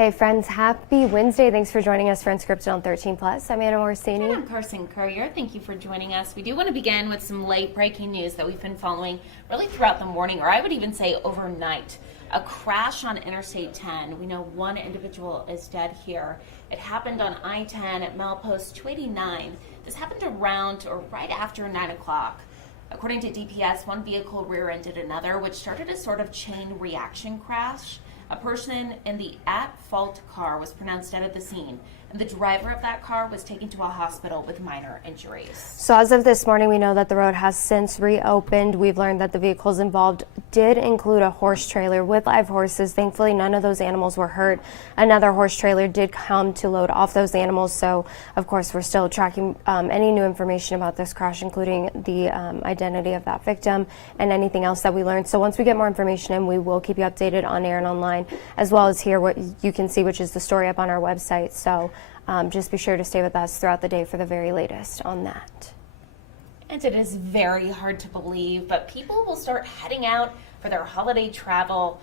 Hey friends, happy Wednesday. Thanks for joining us for Unscripted on 13 Plus. I'm Anna Orsini. And I'm Carson Courier. Thank you for joining us. We do want to begin with some late breaking news that we've been following really throughout the morning, or I would even say overnight. A crash on Interstate 10. We know one individual is dead here. It happened on I-10 at milepost 289. This happened around or right after 9 o'clock. According to DPS, one vehicle rear-ended another, which started a sort of chain reaction crash. A person in the at-fault car was pronounced dead at the scene, and the driver of that car was taken to a hospital with minor injuries. So as of this morning, we know that the road has since reopened. We've learned that the vehicles involved did include a horse trailer with live horses. Thankfully, none of those animals were hurt. Another horse trailer did come to load off those animals. So, of course, we're still tracking any new information about this crash, including the identity of that victim and anything else that we learned. So once we get more information in, we will keep you updated on air and online, as well as here what you can see, which is the story up on our website. So just be sure to stay with us throughout the day for the very latest on that. And it is very hard to believe, but people will start heading out for their holiday travel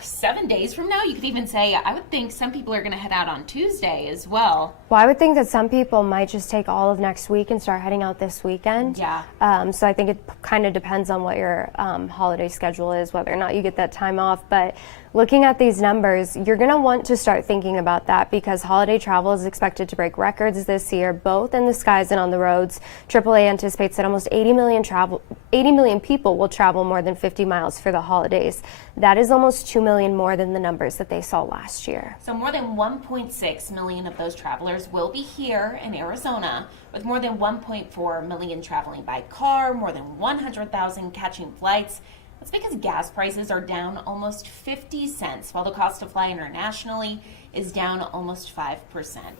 7 days from now. You could even say, I would think some people are going to head out on Tuesday as well. Well, I would think that some people might just take all of next week and start heading out this weekend. Yeah. So I think it kind of depends on what your holiday schedule is, whether or not you get that time off. But looking at these numbers, you're going to want to start thinking about that because holiday travel is expected to break records this year, both in the skies and on the roads. AAA anticipates that almost 80 million people will travel more than 50 miles for the holidays. That is almost 2 million more than the numbers that they saw last year. So more than 1.6 million of those travelers will be here in Arizona, with more than 1.4 million traveling by car, more than 100,000 catching flights. That's because gas prices are down almost 50 cents, while the cost to fly internationally is down almost 5%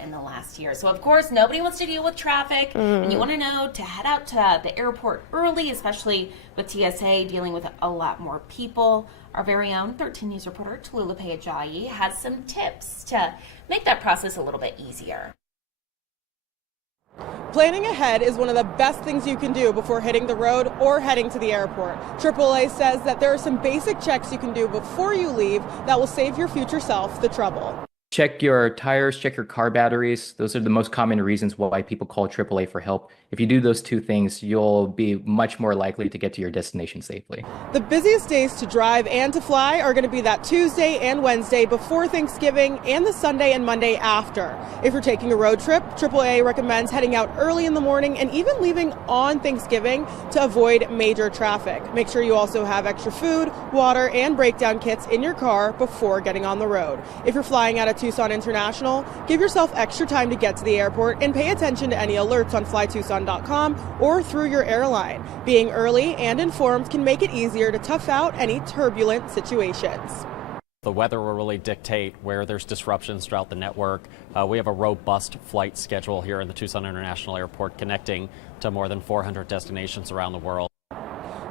in the last year. So, of course, nobody wants to deal with traffic, and you want to know to head out to the airport early, especially with TSA dealing with a lot more people. Our very own 13 News reporter, Tallulah Ajayi, has some tips to make that process a little bit easier. Planning ahead is one of the best things you can do before hitting the road or heading to the airport. AAA says that there are some basic checks you can do before you leave that will save your future self the trouble. Check your tires, check your car batteries. Those are the most common reasons why people call AAA for help. If you do those two things, you'll be much more likely to get to your destination safely. The busiest days to drive and to fly are going to be that Tuesday and Wednesday before Thanksgiving and the Sunday and Monday after. If you're taking a road trip, AAA recommends heading out early in the morning and even leaving on Thanksgiving to avoid major traffic. Make sure you also have extra food, water, and breakdown kits in your car before getting on the road. If you're flying out of Tucson International, give yourself extra time to get to the airport and pay attention to any alerts on flytucson.com or through your airline. Being early and informed can make it easier to tough out any turbulent situations. The weather will really dictate where there's disruptions throughout the network. We have a robust flight schedule here in the Tucson International Airport connecting to more than 400 destinations around the world.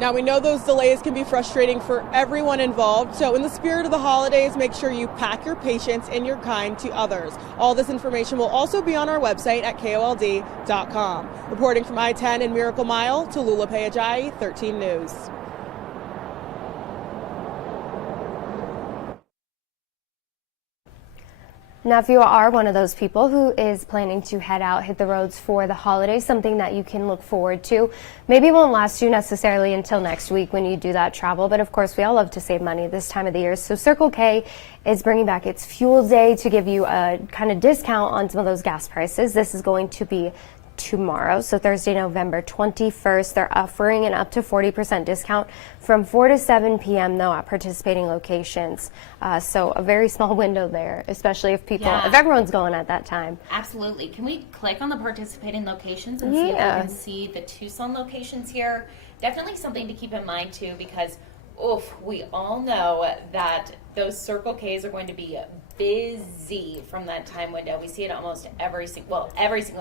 Now, we know those delays can be frustrating for everyone involved, so in the spirit of the holidays, make sure you pack your patience and your kind to others. All this information will also be on our website at KOLD.com. Reporting from I-10 and Miracle Mile, Tallulah Ajayi, 13 News. Now, if you are one of those people who is planning to head out, hit the roads for the holidays, something that you can look forward to, maybe it won't last you necessarily until next week when you do that travel, but of course we all love to save money this time of the year. So Circle K is bringing back its Fuel Day to give you a kind of discount on some of those gas prices. This is going to be tomorrow, so Thursday, November 21st. They're offering an up to 40% discount from 4 to 7 p.m. though at participating locations. So a very small window there, especially if if everyone's going at that time. Absolutely. Can we click on the participating locations and see if we can see the Tucson locations here? Definitely something to keep in mind too, because we all know that those Circle Ks are going to be busy from that time window. We see it almost every single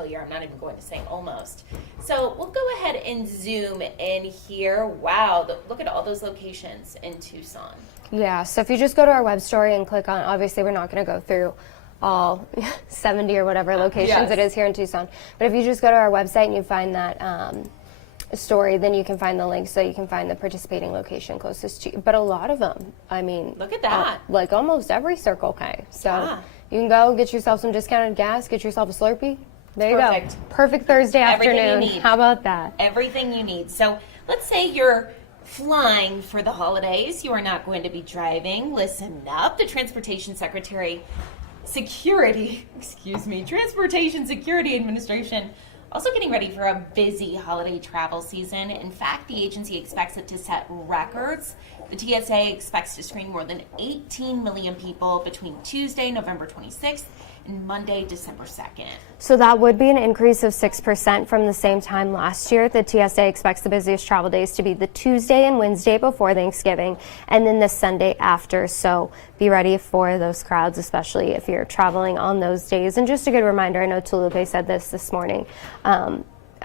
year. I'm not even going to say almost. So we'll go ahead and zoom in here. Wow, look at all those locations in Tucson. Yeah, so if you just go to our web story and click on, obviously we're not going to go through all 70 or whatever locations it is here in Tucson, but if you just go to our website and you find that story, then you can find the link so you can find the participating location closest to you. But a lot of them, I mean, Look at that. like almost every Circle K. So Yeah. you can go get yourself some discounted gas, get yourself a Slurpee. There you Perfect. go. Perfect Thursday Everything you afternoon. need. How about that? Everything you need. So let's say you're flying for the holidays. You are not going to be driving. Listen up. The Transportation Security Administration also getting ready for a busy holiday travel season. In fact, the agency expects it to set records. The TSA expects to screen more than 18 million people between Tuesday, November 26th, and Monday, December 2nd. So that would be an increase of 6% from the same time last year. The TSA expects the busiest travel days to be the Tuesday and Wednesday before Thanksgiving, and then the Sunday after. So be ready for those crowds, especially if you're traveling on those days. And just a good reminder, I know Tulupe said this morning.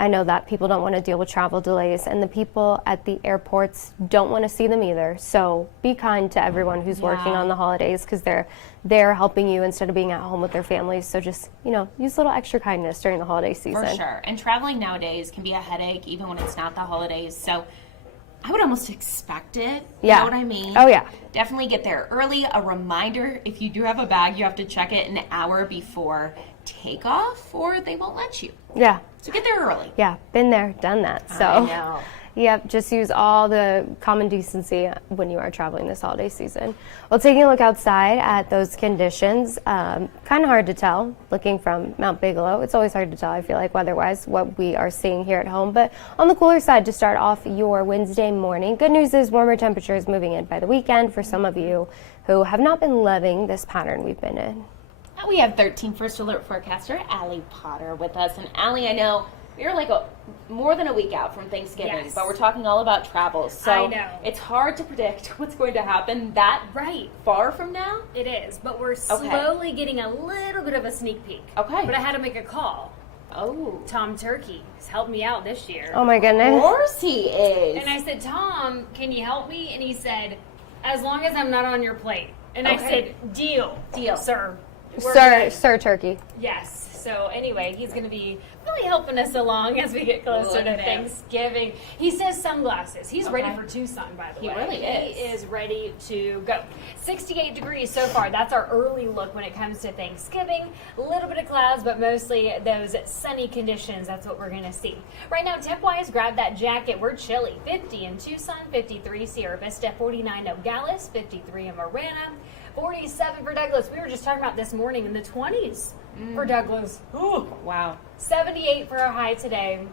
I know that people don't want to deal with travel delays, and the people at the airports don't want to see them either. So be kind to everyone who's working on the holidays, because they're helping you instead of being at home with their families. So just, use a little extra kindness during the holiday season. For sure. And traveling nowadays can be a headache even when it's not the holidays. So I would almost expect it. Yeah. You know what I mean? Oh, yeah. Definitely get there early. A reminder, if you do have a bag, you have to check it an hour before takeoff or they won't let you. Yeah. So get there early. Yeah. Been there, done that. So. I know. Yep, just use all the common decency when you are traveling this holiday season. Well, taking a look outside at those conditions, kind of hard to tell looking from Mount Bigelow. It's always hard to tell, I feel like, weather-wise, what we are seeing here at home. But on the cooler side to start off your Wednesday morning, good news is warmer temperatures moving in by the weekend for some of you who have not been loving this pattern we've been in. Now we have 13 First Alert forecaster Allie Potter with us. And Allie, I know we're like more than a week out from Thanksgiving, Yes. but we're talking all about travel. So I know. it's hard to predict what's going to happen that Right. far from now. It is, but we're slowly getting a little bit of a sneak peek. Okay. But I had to make a call. Oh. Tom Turkey has helped me out this year. Oh, my Of goodness. course he is. And I said, Tom, can you help me? And he said, as long as I'm not on your plate. And I Okay. said, deal. Deal. Sir. We're Sir, good. Sir Turkey. Yes. So anyway, he's going to be really helping us along as we get closer Look to at him. Thanksgiving. He says sunglasses. He's ready Okay. for Tucson, by the He way. really is. He is ready to go. 68 degrees so far. That's our early look when it comes to Thanksgiving. A little bit of clouds, but mostly those sunny conditions. That's what we're going to see. Right now, temp-wise, grab that jacket. We're chilly. 50 in Tucson, 53 Sierra Vista, 49 Nogales, 53 in Marana, 47 for Douglas. We were just talking about this morning in the 20s for Douglas. Ooh. Wow. 78 for our high today.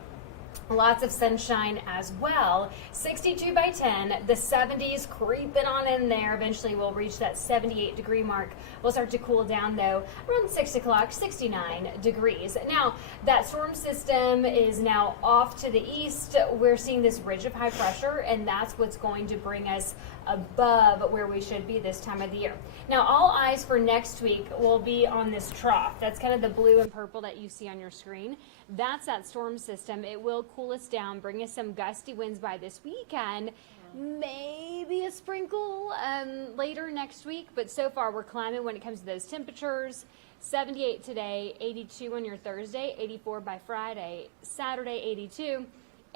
Lots of sunshine as well. 62 by 10. The 70s creeping on in there. Eventually we'll reach that 78 degree mark. We'll start to cool down though around 6 o'clock, 69 degrees. Now that storm system is now off to the east. We're seeing this ridge of high pressure, and that's what's going to bring us above where we should be this time of the year. Now all eyes for next week will be on this trough. That's kind of the blue and purple that you see on your screen. That's that storm system. It will cool us down, bring us some gusty winds by this weekend. Maybe a sprinkle later next week, but so far we're climbing when it comes to those temperatures. 78 today, 82 on your Thursday, 84 by Friday, Saturday 82.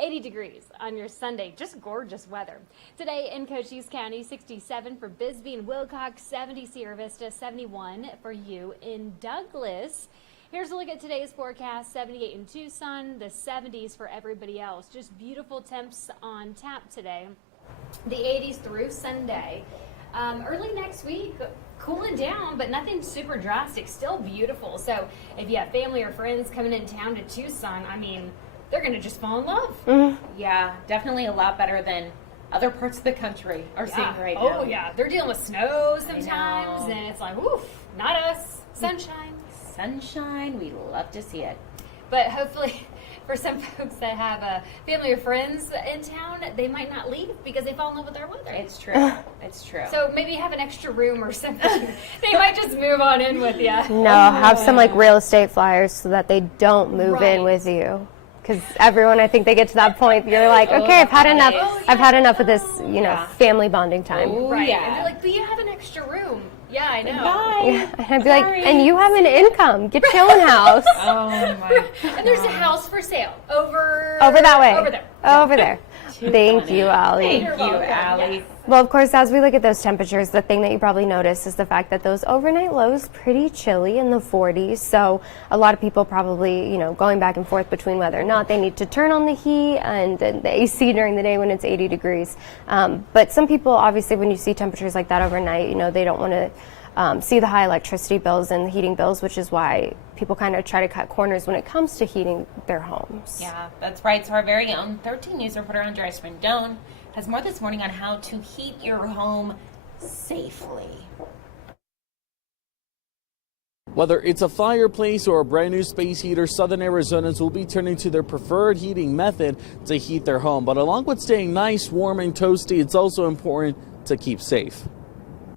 80 degrees on your Sunday. Just gorgeous weather. Today in Cochise County, 67 for Bisbee and Wilcox, 70 Sierra Vista, 71 for you in Douglas. Here's a look at today's forecast. 78 in Tucson, the 70s for everybody else. Just beautiful temps on tap today. The 80s through Sunday. Early next week, cooling down, but nothing super drastic. Still beautiful. So if you have family or friends coming in town to Tucson, I mean, they're going to just fall in love. Yeah, definitely a lot better than other parts of the country are seeing right now. Oh, yeah. They're dealing with snow sometimes, know. and it's like, woof, not us. Sunshine. Sunshine, we love to see it. But hopefully, for some folks that have family or friends in town, they might not leave because they fall in love with our weather. It's true. It's true. So maybe have an extra room or something. They might just move on in with you. No, have some like real estate flyers so that they don't move in Right. with you. Because everyone, I think they get to that point. You're like, okay, I've had enough. holidays. I've had enough of this, Yeah. family bonding time. Oh, Right. yeah. And they're like, but you have an extra room. Yeah, I know. Yeah, and I'd be like, and you have an income. Get your own house. Oh my! And there's a house for sale over that way. Over there. Over there. Thank you, Allie. Thank you, Allie. Yes. Well, of course, as we look at those temperatures, the thing that you probably notice is the fact that those overnight lows pretty chilly in the 40s. So a lot of people probably, going back and forth between whether or not they need to turn on the heat and the AC during the day when it's 80 degrees. But some people, obviously, when you see temperatures like that overnight, they don't want to see the high electricity bills and the heating bills, which is why people kind of try to cut corners when it comes to heating their homes. Yeah, that's right. So our very own 13 News reporter Andres Rendon has more this morning on how to heat your home safely. Whether it's a fireplace or a brand new space heater, Southern Arizonans will be turning to their preferred heating method to heat their home. But along with staying nice, warm, and toasty, it's also important to keep safe.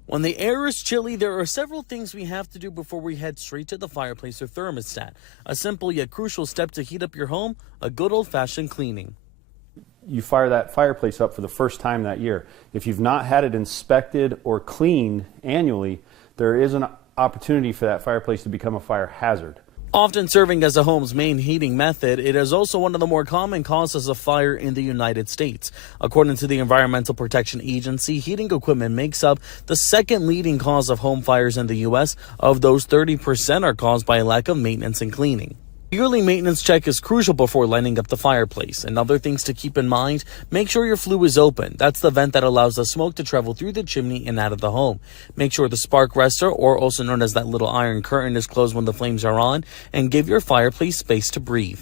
When the air is chilly, there are several things we have to do before we head straight to the fireplace or thermostat. A simple yet crucial step to heat up your home, a good old-fashioned cleaning. You fire that fireplace up for the first time that year. If you've not had it inspected or cleaned annually, there is an opportunity for that fireplace to become a fire hazard. Often serving as a home's main heating method, it is also one of the more common causes of fire in the United States. According to the Environmental Protection Agency, heating equipment makes up the second leading cause of home fires in the U.S. Of those, 30% are caused by a lack of maintenance and cleaning. Yearly maintenance check is crucial before lighting up the fireplace. And other things to keep in mind, make sure your flue is open. That's the vent that allows the smoke to travel through the chimney and out of the home. Make sure the spark arrestor, or also known as that little iron curtain, is closed when the flames are on, and give your fireplace space to breathe.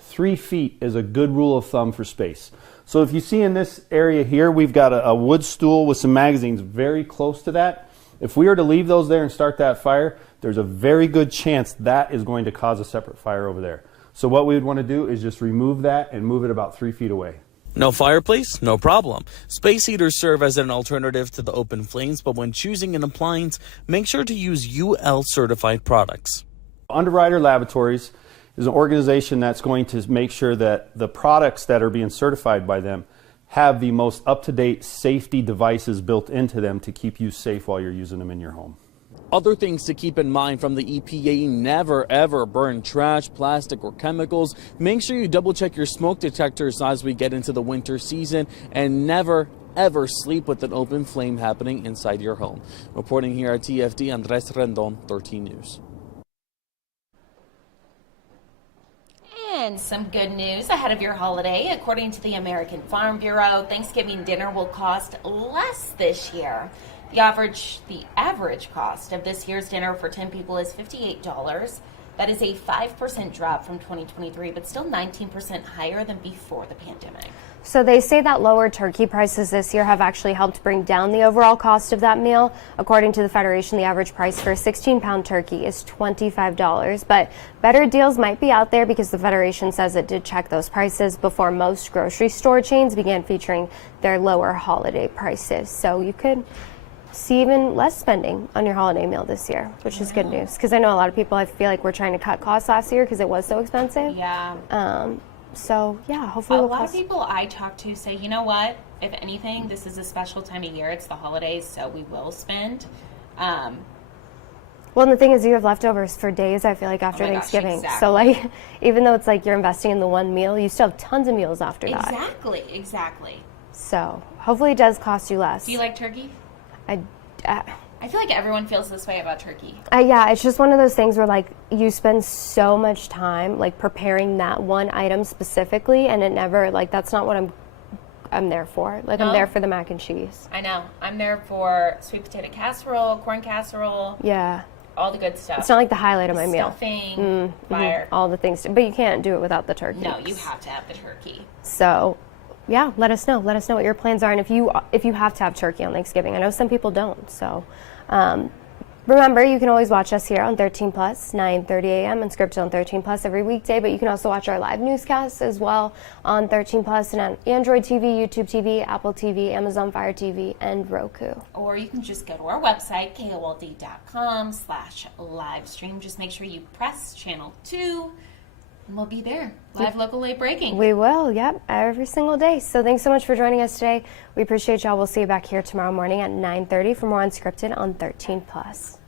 3 feet is a good rule of thumb for space. So if you see in this area here, we've got a wood stool with some magazines very close to that. If we were to leave those there and start that fire, there's a very good chance that is going to cause a separate fire over there. So what we would want to do is just remove that and move it about 3 feet away. No fireplace? No problem. Space heaters serve as an alternative to the open flames, but when choosing an appliance, make sure to use UL certified products. Underwriter Laboratories is an organization that's going to make sure that the products that are being certified by them have the most up-to-date safety devices built into them to keep you safe while you're using them in your home. Other things to keep in mind from the EPA: never ever burn trash, plastic, or chemicals. Make sure you double check your smoke detectors as we get into the winter season, and never ever sleep with an open flame happening inside your home. Reporting here at TFD, Andres Rendon, 13 News. And some good news ahead of your holiday. According to the American Farm Bureau, Thanksgiving dinner will cost less this year. The average cost of this year's dinner for 10 people is $58. That is a 5% drop from 2023, but still 19% higher than before the pandemic. So they say that lower turkey prices this year have actually helped bring down the overall cost of that meal. According to the Federation, the average price for a 16-pound turkey is $25. But better deals might be out there because the Federation says it did check those prices before most grocery store chains began featuring their lower holiday prices. So you could see even less spending on your holiday meal this year, which is good news. Because I know a lot of people, I feel like, were trying to cut costs last year because it was so expensive. Yeah. So, yeah, hopefully a lot of people I talk to say, you know what, if anything, this is a special time of year. It's the holidays, so we will spend. Well, and the thing is, you have leftovers for days, I feel like, after Thanksgiving. Gosh, exactly. So, like, even though it's like you're investing in the one meal, you still have tons of meals after that. Exactly. So, hopefully it does cost you less. Do you like turkey? I feel like everyone feels this way about turkey. Yeah, it's just one of those things where, like, you spend so much time, like, preparing that one item specifically, and it never, like, that's not what I'm there for. Like, No. I'm there for the mac and cheese. I know. I'm there for sweet potato casserole, corn casserole, Yeah. all the good stuff. It's not like the highlight of my meal. Stuffing, fire. All the things. But you can't do it without the turkey. No, you have to have the turkey. So, yeah, let us know. Let us know what your plans are, and if you have to have turkey on Thanksgiving. I know some people don't. So, remember, you can always watch us here on 13 Plus, 9:30 a.m. Unscripted on 13 Plus every weekday. But you can also watch our live newscasts as well on 13 Plus and on Android TV, YouTube TV, Apple TV, Amazon Fire TV, and Roku. Or you can just go to our website, KOLD.com/livestream. Just make sure you press channel 2 And we'll be there. Live local late breaking. We will, yep, every single day. So thanks so much for joining us today. We appreciate y'all. We'll see you back here tomorrow morning at 9:30 for more Unscripted on 13+.